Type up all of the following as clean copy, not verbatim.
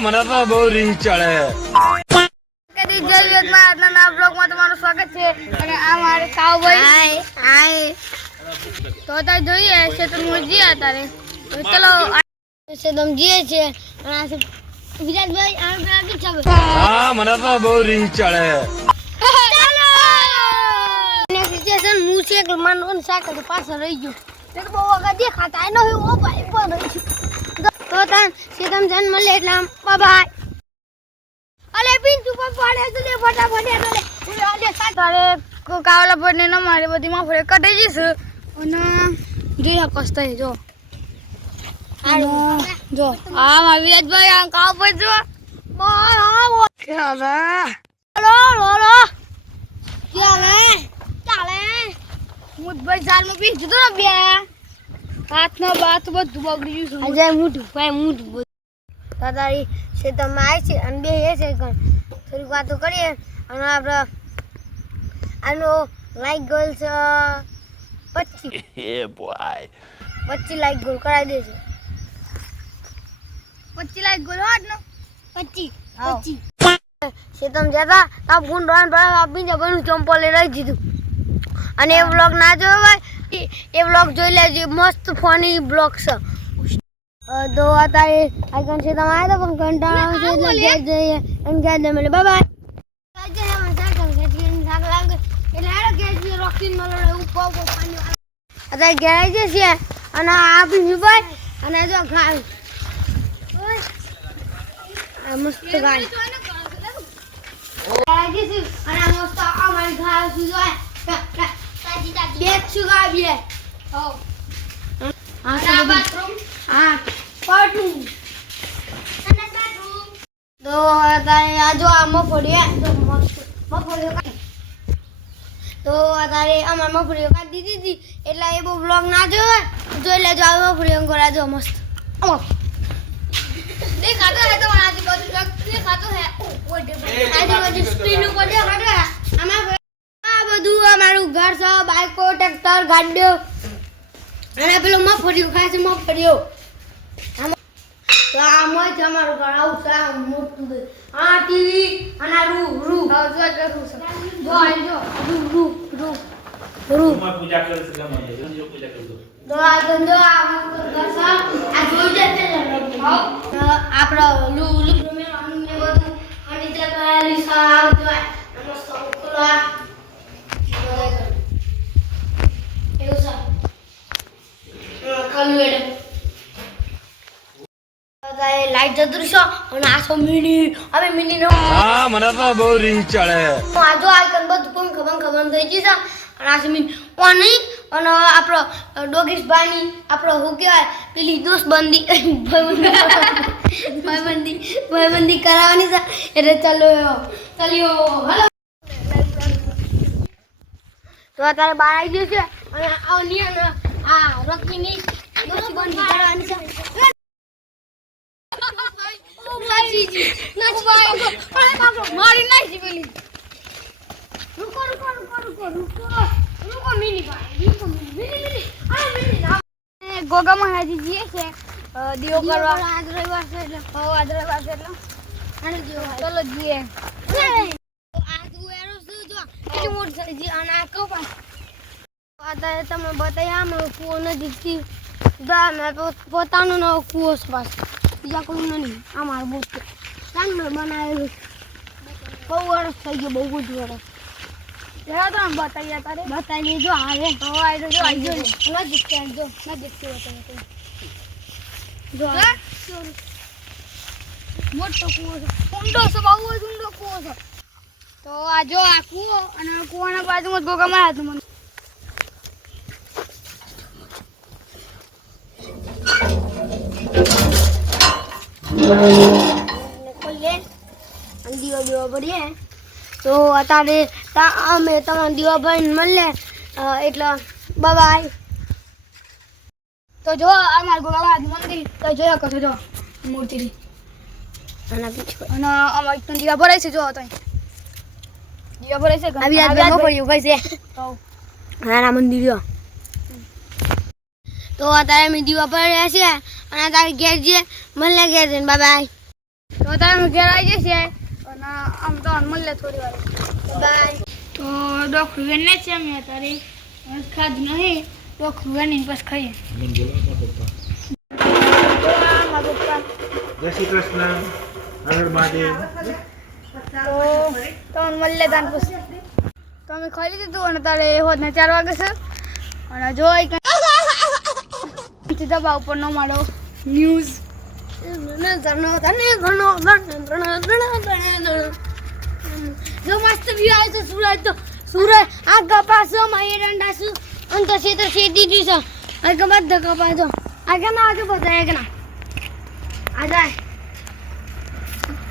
મને તો બહુ રીંગ ચડે. કદી જયમાં આજના બ્લોગમાં તમારું સ્વાગત છે અને આ મારે કાવભાઈ હાય તો અત્યારે જોઈએ છે તો મુજી આતારે તો ચલો છે તમ જીએ છે અને આ વિરાજભાઈ આ ગાડી ચાલે. હા મને તો બહુ રીંગ ચડે. ચાલો ને સિચ્યુએશન હું છે કે માનવન સાકર પાછળ રહી ગયો તે તો બહુ આગળ દેખાતા ન હોય ઓ ભાઈ પર રહી તો તન સીધમ જન મળે એટલે બાય. અલે પિંટુ પર પાડે તો લે ફટાફટ લે અલે સાતારે કાવલા પડને ન મારે બધી માં ફરે કટઈ જઈશ અને જોઈ હકસ્તા જો જો આ મા વિરાજભાઈ આ કાવ પર જો બાય આ ચાલે લો લો લો ચાલે મુદભાઈ સાલમાં પી જતો ને બે હાથનો બાથ બધું બગડી ગયું છે અજય મુઠું ભાઈ મુઠું દાદારી છે તમે આવી છે અને બે એ છે થોડીક વાતો કરીએ અને આપણે આનો લાઈક ગોલ છે 25 લાઈક ગોલ કરાવી દેજો 25 લાઈક ગોલ હોત ને 25 છે તમે જતા આપ ગુંડવાન પર આપી જ બનું ચંપલ લઈ દીધું અને એ વ્લોગ ના જોયો હોય એ વ્લોગ જોઈ લેજો મસ્ત ફની વ્લોગ છે. દો અત્યારે આઈકન છે તમે આવ્યા પણ કંટાળો આવશે એટલે ઘેર જઈએ અને ઘેર જઈએ એટલે બાય અત્યારે ઘેર આવી જશે અને આપી ભાઈ અને જો ગાય મસ્ત ગાય અને મસ્ત અમારી ગાય શું જોય બે શું ગાય બે હા પાટું તો અત્યારે આ જો આ મફળી તો અત્યારે અમારે મફળીઓ કાઢી દીધી એટલે એ બહુ બ્લોગ ના જોઈ લેજો આ મફળીઓ ગોળા જો મસ્ત દેખાતો હે તમારા આજુબાજુ દેખાતો હે આજુબાજુ સ્ક્રીન ઉપર દેખાતો હે આ બધું અમારું ઘર છે બાઈકો ટ્રેક્ટર ગાડીઓ અને પેલો મફળીઓ ખાય છે મફળીઓ તો આ મોય છે અમારું ઘર આવું છે મોટું આ ટીવી અને આ રૂ જો જો માં પૂજા કરે છે ગામમાં જો પૂજા કરજો તો આ ધંધો આ ઘર આ જોઈ જશે આપણો રૂ મે આનું મે બધું અને તે કાલી સાવ જો નમસ્ત ઉકલા એવું છે કલવેડ લાઈટ જતું અને આ સો મિની હવે મિની નો હા મને તો બહુ રીંગ ચડે. આ જો આઈકન બધું ખબર થઈ ગઈ છે અને આ મિન ઓન નહીં અને આપણો ડોગીસ બાની આપણો હું કહેવાય પેલી દોસ્તબંધી ભાઈબંધી કરાવવાની છે એટલે ચાલ્યો હાલો તો અત્યારે બહાર આવી ગયું છે અને આ નિયન આ રકીની દોસ્તબંધી કરાવવાની છે. મારી નાખી પેલી રૂકો મિની ગોગા મહારાજી જીએ છે દીવો કરવા આજ રવિવાર છે એટલે અને દીવો ચલો જીએ આજ ઉએરો શું જો કેટલી મોટી છે જી અને આ કપા અત્યારે તમે બતાવ્યા આમ કૂવો નજીકથી મેં પોતાનો નવો કૂવો છે પાસ બીજા કોઈ નહીં આ મારું બહુ ચાંદલો બનાવેલું બહુ વર્ષ થઈ ગયું બહુ જ વર્ષ બતાવીએ જો આવે નજીક મોટો કૂવો છે ઊંડો છે બહુ જ ઊંડો કૂવો છે. તો આ જો આ કૂવો અને કૂવાના બાજુમાં ગોગા મારા હતું મને દીવા ભરીએ તો અત્યારે અમે તમારા દીવા ભરીને મળે એટલે બાય. તો જો અમારા ગોગા મંદિર તો જોયા કરો જો મૂર્તિ અને અમારે દીવા ભરાય છે જો દીવા ભરાય છે નાના મંદિર તો અત્યારે અમે દીવા ભર્યા છે અને અત્યારે ઘેર જઈએ મળે ઘેર જઈને બાય. તો તમે ઘેર આવી જશે અને આમ તો મળે થોડી વાર બાય. તો ડોક્ટર વેને છે અમે અત્યારે ખાધું નહીં, ડોક્ટર વેની પછી ખાઈએ. જય શ્રી કૃષ્ણ. હર મહાદેવ. તો મળે તાન પછી તો અમે ખાઈ લીધું અને તારે હોદના 4 વાગે છે અને જો દબા ઉપર ન મારો ન્યૂઝ જો મસ્ત વ્યૂ આવે છે સૂરજ તો સૂરજ આ કપાસો માં એરંડા છે અને તો છે દીધી છે આ કપાસ ધ કપાસ જો આ કે ના આજે બધા એક ના આ જાય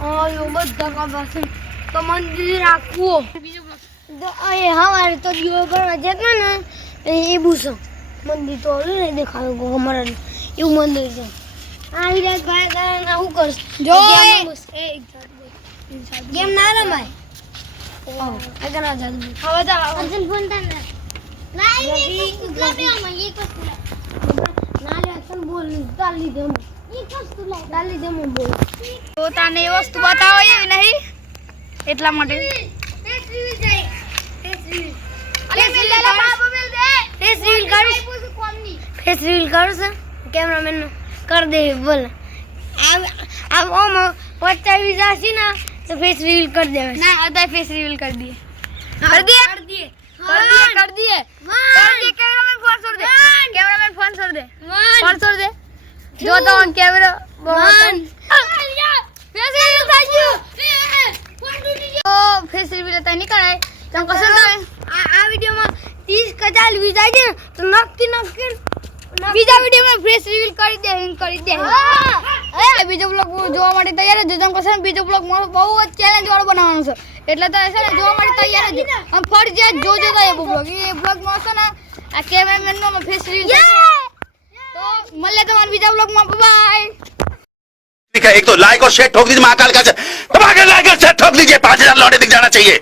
ઓ યો બધા કપાસ તો મંદિર રાખવું તો એ હવારે તો દીવો કરવા જતા ને એ બુસો મંદિર તો નહીં દેખાયું ગોમરા એવું મંદિર છે આ હીરા ભાઈ ના હું કરશ જો ગેમ ના રમાય આગળ જાદુ હવે તો અર્જુન ફોન તા ના એ કુતલા બે માં એ કુતલા ના લે અર્જુન બોલ ડાલી દે એ કુતલા ડાલી દે હું બોલ તો તને એ વસ્તુ બતાવો એવી નહીં એટલા માટે ફેસ રીલ કરશે કેમેરામેન કર દે બોલ આ ઓમ 50 જશે ને તો ફેસ રીલ कर दे ना अदा फेस रिवील कर दिए कर दिए कैमरामैन फोन छोड़ दे फोन छोड़ दे जो तो ऑन कैमरा फेस रिवील कर दियो तो फेस रिवील तो नहीं कराए तुम कसम तो आ वीडियो में 30 का 40 व्यूज आ जाए तो नक्की બીજા વિડિયો માં ફેસ રિવીલ કરી દે એ બીજો બ્લોગ જોવા માટે તૈયાર જ તમે કહો બીજો બ્લોગ બહુ જ ચેલેન્જ વાળો બનાવવાનો છે એટલે તો છે ને જોવા માટે તૈયાર જ આમ ફરજિયાત જોજો તો એ બ્લોગ માં છે ને આ કેમેરામેન નો ફેસ રિવીલ તો મળે તમારા બીજા બ્લોગ માં બાય. एक तो लाइक और शेयर ठोक दीजिए महाकाल का दबा के लाइक और शेयर ठोक दीजिए 5000 लौटे दिख जाना चाहिए.